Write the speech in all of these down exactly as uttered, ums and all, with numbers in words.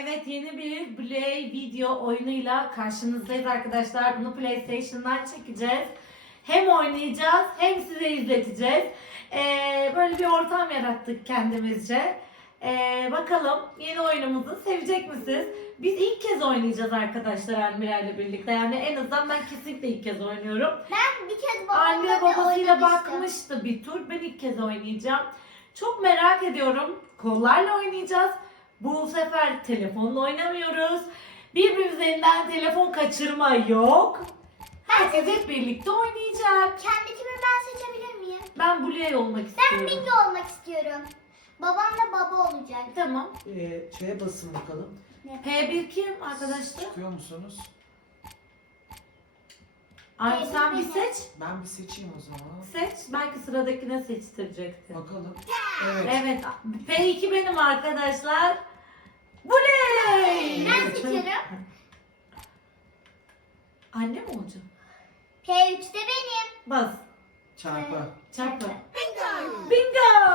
Evet, yeni bir Play video oyunuyla karşınızdayız arkadaşlar. Bunu PlayStation'dan çekeceğiz. Hem oynayacağız hem size izleteceğiz. Ee, böyle bir ortam yarattık kendimizce. Ee, bakalım yeni oyunumuzu sevecek misiniz? Biz ilk kez oynayacağız arkadaşlar Almira ile birlikte. Yani en azından ben kesinlikle ilk kez oynuyorum. Ben bir kez babamla Almira babasıyla oynamıştım. bakmıştı bir tur. Ben ilk kez oynayacağım. Çok merak ediyorum. Kollarla oynayacağız. Bu sefer telefonla oynamıyoruz. Birbirimizin elinden telefon kaçırma yok. Herkes hep birlikte oynayacak. Kendimi ben seçebilir miyim? Ben Bluey olmak Ben istiyorum. Bingo olmak istiyorum. Babam da baba olacak. Tamam. Ee, şeye basın bakalım. P bir kim arkadaşlar? Çıkıyor musunuz? Ay P bir sen bir benim. seç. Ben bir seçeyim o zaman. Seç. Belki sıradakine seçtirecektin. Bakalım. Evet. Evet. P iki benim arkadaşlar. Bluey. Ben seçiyorum. Anne mi olacağım? P üç de benim. Bas. Çarpı. Çarpı. Bingo.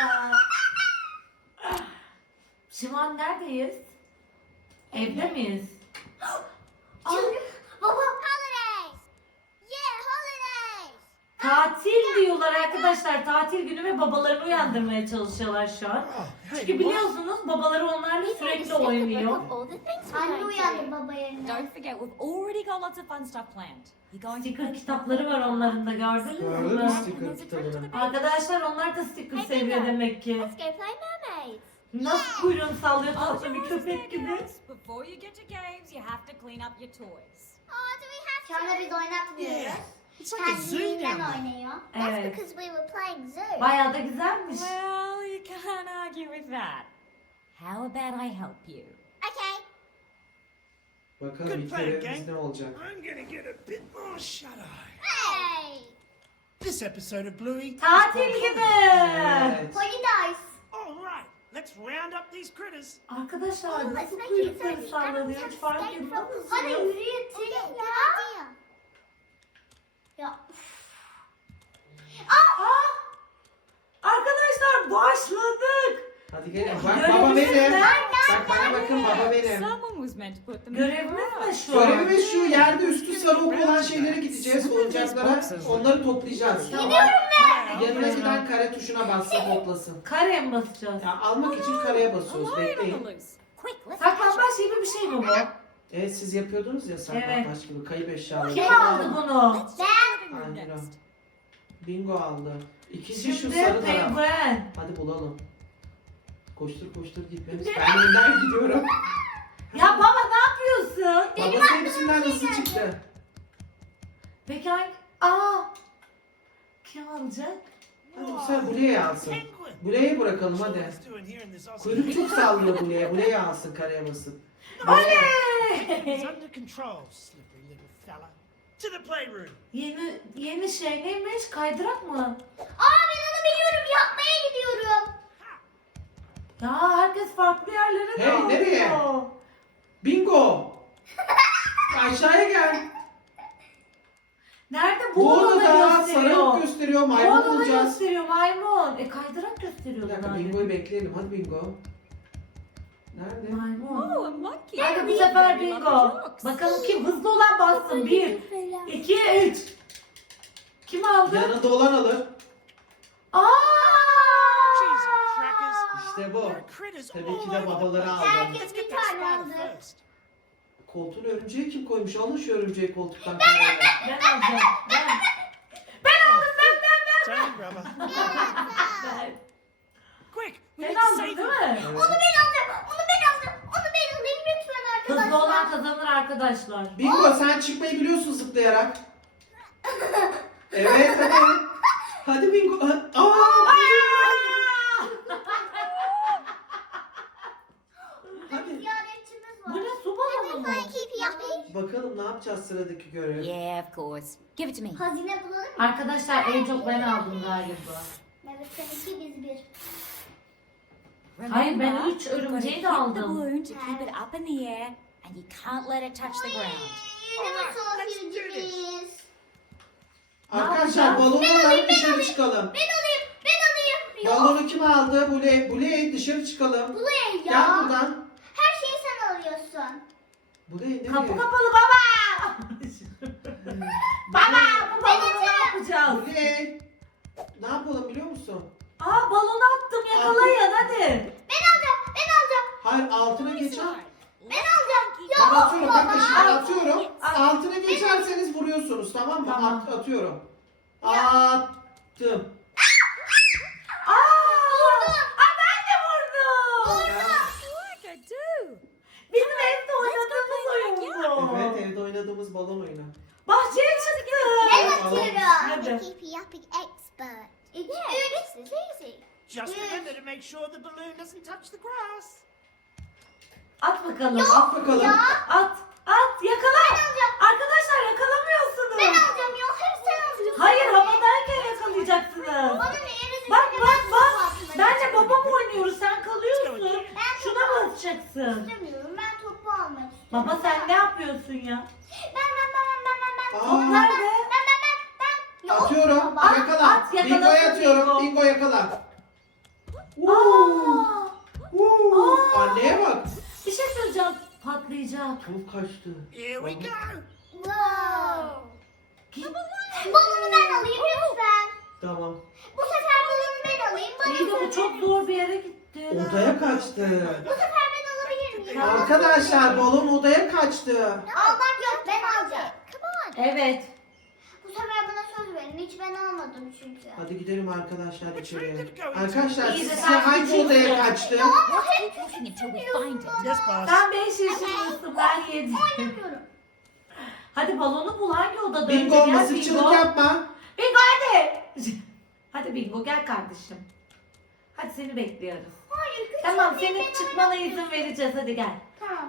Şu an neredeyiz? Evde miyiz? Aa, Baba. Holidays. Yeah, holidays. tatil diyorlar arkadaşlar. Tatil günü ve babalarını uyandırmaya çalışıyorlar şu an. Çünkü biliyorsunuz babaları onlarla sürekli oynuyor. Anne uyandı baba yerine. Don't forget, we've already got lots of fun stuff planned. You're going to Sticker kitapları var onların da, gördünüz Gördün mü mü? sticker kitabını? Arkadaşlar onlar da sticker seviyor demek ki. Let's go play mermaids. Nasıl kuyruğunu sallıyor Hold tatlı your bir horses there, köpek gibi. girls. Before you get to games, you have to clean up your toys. Oh, do we have Şu anda biz oynatmıyoruz. It's like a zoo down Kendiliğinden there. oynuyor. Evet. That's because we were playing zoo. Bayağı da güzelmiş. Well, you can't argue with that. How about I help you? Okay. Bakalım Good ilk plan, görevimiz gang. ne olacak? I'm gonna get a bit more shut-eye. Hey. This episode of Bluey is Tatil called gibi. Evet. Holidays. All right, let's round up these critters. Arkadaşlar Oh, let's nasıl make it kuyrukları so sallanıyor everyone hiç can fark escape ediyor from- musunuz? Hadi yürüyün ya. Ya. Aa! Arkadaşlar başladık. Hadi gelin. Bak Görevimiz baba benim. ne? Bak bana bakın baba benim. Someone was meant to put them in Görevimiz the ne garage. şu an? Görevimiz şu, yerde üstü sarı ok olan şeylere gideceğiz, oyuncaklara. Onları toplayacağız. Tamam. Yanına giden kare tuşuna bassın, toplasın. Kareye mi basacağız? Ya, almak için kareye basıyoruz, A lion on bekleyin. the loose. Quick, let's Saklambaç gibi bir şey mi bu? Evet, siz yapıyordunuz ya saklambaç gibi, kayıp eşyaları. Kim aldı bunu? Ben. Living room Almira. next. Bingo aldı. İkinci şu Şimdi sarı taraf. penguen. Hadi bulalım. Koştur koştur gitmemiz. Ben önden gidiyorum. Ya baba ne yapıyorsun? Babası hepsinden hızlı çıktı. Peki hangi... Aa! Kim alacak? Hadi bu sefer Bluey'i alsın. Penguin. Bluey'i bırakalım That's hadi. what it's doing here in this Aussie. Kuyruk çok sallıyor Bluey'e. Bluey'i alsın kareye basın. It's Oley! under control, slippery little fella. To the playroom. Yeni yeni şey neymiş? Kaydırak mı? Aa ben onu biliyorum. Yapmaya gidiyorum. Ya herkes farklı yerlere Hey, dağılıyor. nereye? Bingo! Aşağıya gel. Nerede? Bu Bu odada odada sarı ok gösteriyor. gösteriyor. Bu Maymun odada bulacağız. gösteriyor maymun. E kaydırak Bir gösteriyordu dakika daha Bingo'yu demin. bekleyelim. Hadi Bingo. Nerede? Maymun. Oh, I'm lucky. Hadi bu sefer bingo. Bakalım kim hızlı olan bassın. Bir, iki, üç. Kim aldı? Yanında olan alır. Aa! Cheese and crackers. İşte bu. There are critters Tabii all ki over de the babaları place. aldı. Herkes Let's bir get that tane spider aldı. first. Koltuğun örümceği kim koymuş? Alın şu örümceği koltuktan. Ben alacağım. Ben. Ben aldım ben ben ben. Sorry, brother. ben. Quick, we Sen need to aldın save değil them. mi? Onu ben aldım. Onu ben aldım. Onu ben alayım lütfen arkadaşlar. Hızlı olan kazanır arkadaşlar. Bingo sen çıkmayı biliyorsun zıplayarak. Evet hadi. Hadi Bingo. Aa! Hadi. Ziyaretçimiz var. Bu ne, su balonu mu? Keep yapping. Bakalım ne yapacağız sıradaki görev. Yeah, of course. Give it to me. Hazine bulalım mı? Arkadaşlar en çok ben aldım galiba. Evet seninki biz bir. Hayır, ben Remember, üç you've got to örümceği de hit the aldım. balloon to keep it up in the air, and you can't let it touch the ground. Yine misafircimiz. Arkadaşlar yapacağız? balonu Ben alayım, alıp ben dışarı alayım. çıkalım. Ben alayım. Ben alayım. Yok. Balonu kim aldı? Bule, Bule dışarı çıkalım. Buluyor ya. Gel buradan. Her şeyi sen alıyorsun. Bu ne? Ne? Kapı kapalı baba. Baba bu balonu ne yapacağız? Bu ne? Ne yapalım biliyor musun? Aa balonu attım yakalayın hadi. Ben alacağım. Ben alacağım. Hayır altına geçer. Ben alacağım. Ya Ben atıyorum. Bakın şimdi Al. atıyorum. Al. Altına geçerseniz vuruyorsunuz tamam mı? Tamam. At, atıyorum. Attım. Aa! Aa ben de vurdum. Like I do. Bizim evde oynadığımız oyun bu. Evet evde oynadığımız balon oyunu. Bahçeye çıktı. Ben Al. atıyorum. Hadi. Keep yapping expert. It's good. This is easy. Just Yeah. remember to make sure the balloon doesn't touch the grass. At bakalım. At bakalım. At. At. Yakala. Arkadaşlar yakalamıyorsunuz. Ben alacağım ya. Hep sen alacaksın. Hayır havadayken yakalayacaksınız. Bana ne yarısı Bak bir de bak ben bak. topu Benle atmak babam oynuyoruz. Sen kalıyorsun. Ben Şuna topu basacaksın. istemiyorum. Ben topu almak istiyorum. Baba sen ne yapıyorsun ya? Ben ben ben ben ben ben ben. Aa. Top nerede? Ben ben ben ben. Ya, Atıyorum. baba. Yakala. at, yakalasın Bingo'ya atıyorum. Bingo. Bingo yakala. Uuu. Aa, Uuu. Aa. Anneye bak. bir şey söyleyeceğim. Patlayacak. Top kaçtı. Here we go. Wow. Git. Balonu ben alayım lütfen. Tamam. Bu sefer balonu ben alayım. Bana İyi de bu çok zor bir yere gitti. Odaya kaçtı. Bu sefer ben alabilir miyim? Tamam. Arkadaşlar balon odaya kaçtı. Almak yok ben alacağım. Come on. Evet. Bu sefer bana söz verin. Hiç ben almadım çünkü. Hadi gidelim arkadaşlar içeriye. way did it go? Arkadaşlar İyi de sizce sen hangi küçüksün. odaya kaçtı? Ama Keep hep walking until we find it. Yes, boss. Sen beş yaşındasın. Ben yedi. oynamıyorum. Hadi balonu bul. Hangi odada? Bingo önce? Gel mızıkçılık yapma. Bingo hadi. Hadi Bingo gel kardeşim. Hadi seni bekliyoruz. Hayır küçük Tamam değil, senin ben çıkmana oynamıyorum. izin vereceğiz. Hadi gel. Tamam.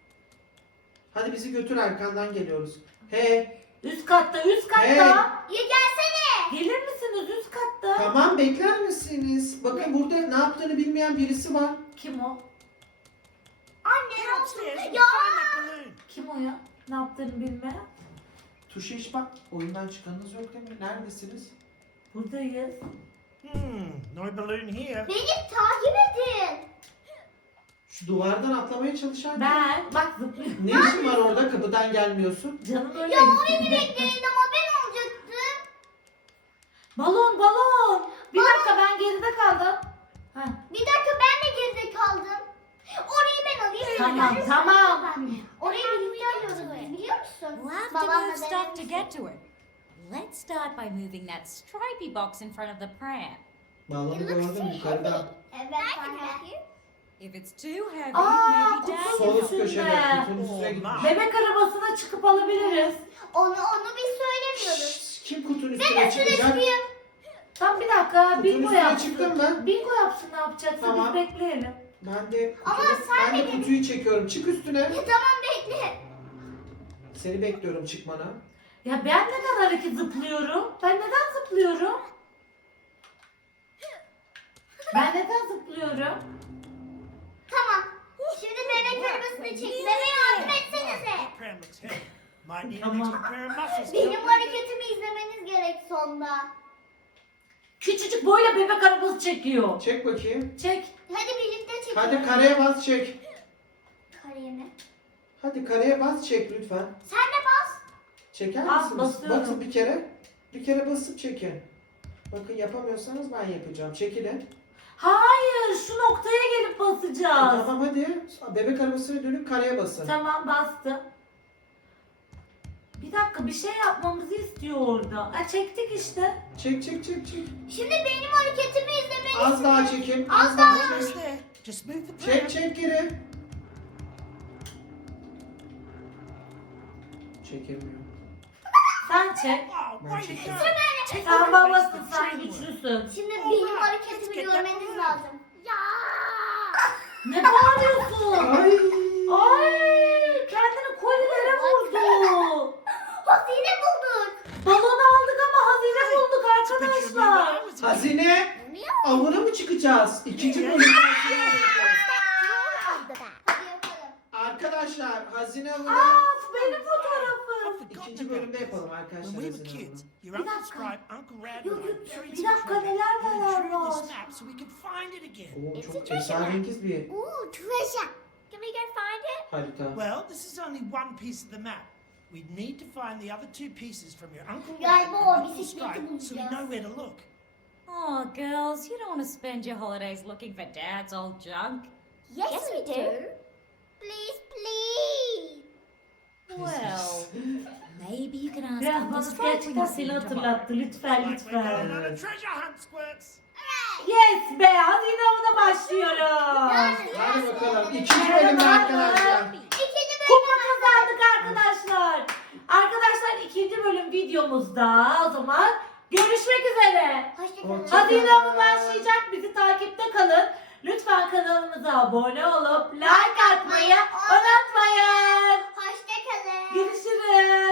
Hadi bizi götür arkandan geliyoruz. He. Üst katta, üst katta. Hey. Ya gelsene. Gelir misiniz üst katta? Tamam bekler misiniz? Bakın burada ne yaptığını bilmeyen birisi var. Kim o? Anne Get ne upstairs yaptın? and Ya. find that balloon. Kim o ya? Ne yaptığını bilmeyen. Tuşa hiç bak. Oyundan çıkanınız yok değil mi? Neredesiniz? Buradayız. Hmm, no balloon here. Beni takip edin. Şu duvardan atlamaya çalışan kim? Ben bak zıplıyorum. Ne işin var orada? Kapıdan gelmiyorsun. Canım öyle Ya o istedi. beni bekleyin ama ben olacaktım. Balon balon. Bir dakika ben geride kaldım. Heh. Bir dakika ben de geride kaldım. Orayı ben alayım. Tamam Ben- tamam. Orayı birlikte alıyoruz biliyor musun? We'll have to Babamla move stuff to denemiştik. get to it. Let's start by moving that stripy box in front of the pram. Balonu gördüm yukarıda. Evet ben help If it's too heavy, Aa, maybe Dad kutu Sol can üst help. köşede. üstünde. Kutunun üstüne gitmiş. Bebek arabasına çıkıp alabiliriz. Onu onu biz söylemiyoruz. Şşş, kim kutunun Ben üstüne üstüne çıkacak? çıkayım. Tam bir dakika Kutunun bingo üstüne yapsın. çıktın mı? Bingo yapsın ne yapacaksa Tamam. biz bekleyelim. Ben de, Ama kutuyu- sen ben de benim- kutuyu çekiyorum. Çık üstüne. Ya tamam bekle. Seni bekliyorum çıkmana. Ya ben neden hareket zıplıyorum? Ben neden zıplıyorum? Ben neden zıplıyorum? Tamam. Şimdi bebek arabasını çekmeme yardım etsenize. That pram looks heavy. Might need an Tamam. extra pair of muscles to Benim help. hareketimi izlemeniz gerek sonda. Küçücük boyla bebek arabası çekiyor. Çek bakayım. Çek. Hadi birlikte çekelim. Hadi kareye bas çek. Kareye mi? Hadi kareye bas çek lütfen. Sen de bas. Çeker Bas, misiniz? basıyorum. Bakın bir kere. Bir kere basıp çekin. Bakın yapamıyorsanız ben yapacağım. Çekilin. Hayır şu noktaya gelip basacağız. Tamam hadi. Bebek arabasına dönüp kareye basın. Tamam bastım. Bir dakika bir şey yapmamızı istiyor orada. Ha çektik işte. Çek çek çek çek. Şimdi benim hareketimi izlemeniz Az daha çekin. Az Az daha daha. Almost çek. there. Just move the pram. Çek çek geri. Çekemiyor. Sen çek. Oh, way to go. Take Sen the babasın base, the sen train will. güçlüsün. Şimdi benim hareketimi görmeniz lazım. Ya. Ne bağırıyorsun? Ay. Ay kendini kolilere vurdu. Hazine bulduk. Balonu aldık ama hazine bulduk Picture of me when I arkadaşlar. was a kid. Hazine. Avına mı çıkacağız? İkinci bölüm. hazine yapacağız. Hadi yapalım. Arkadaşlar hazine avını Aa benim I've fotoğrafım. forgotten ikinci about bölümde this. yapalım arkadaşlar When we were hazine avını. kids, your Bir Uncle dakika. Stripe, Uncle Rab, Yok, and I yok, buried bir some dakika, treasure neler and neler drew the var. snap so we could find it again. Oo, It's çok a treasure esrarengiz bir Ooh, treasure. Can we go find it? Harita. Well, this is only one piece of the map. We need to find the other two pieces from your Uncle Galiba Ray o and Uncle bisikleti Stripe, so we bulacağız. know where to look. Oh, girls, you don't want to spend your holidays looking for Dad's old junk. Yes, we do. Please, please. Well, maybe you can ask Biraz Uncle bana Stripe when gerçekten you see seni him tomorrow. hatırlattı. Lütfen Like we're going lütfen. on a treasure hunt, Squirts. Yes be, hazine avına başlıyoruz. Hadi bakalım. İkinci bölümde arkadaşlar. İkinci Kupa kazandık arkadaşlar. Arkadaşlar ikinci bölüm videomuzda o zaman görüşmek üzere. Hoşçakalın. Hazine avı başlayacak. Bizi takipte kalın. Lütfen kanalımıza abone olup like atmayı unutmayın. Hoşçakalın. Görüşürüz.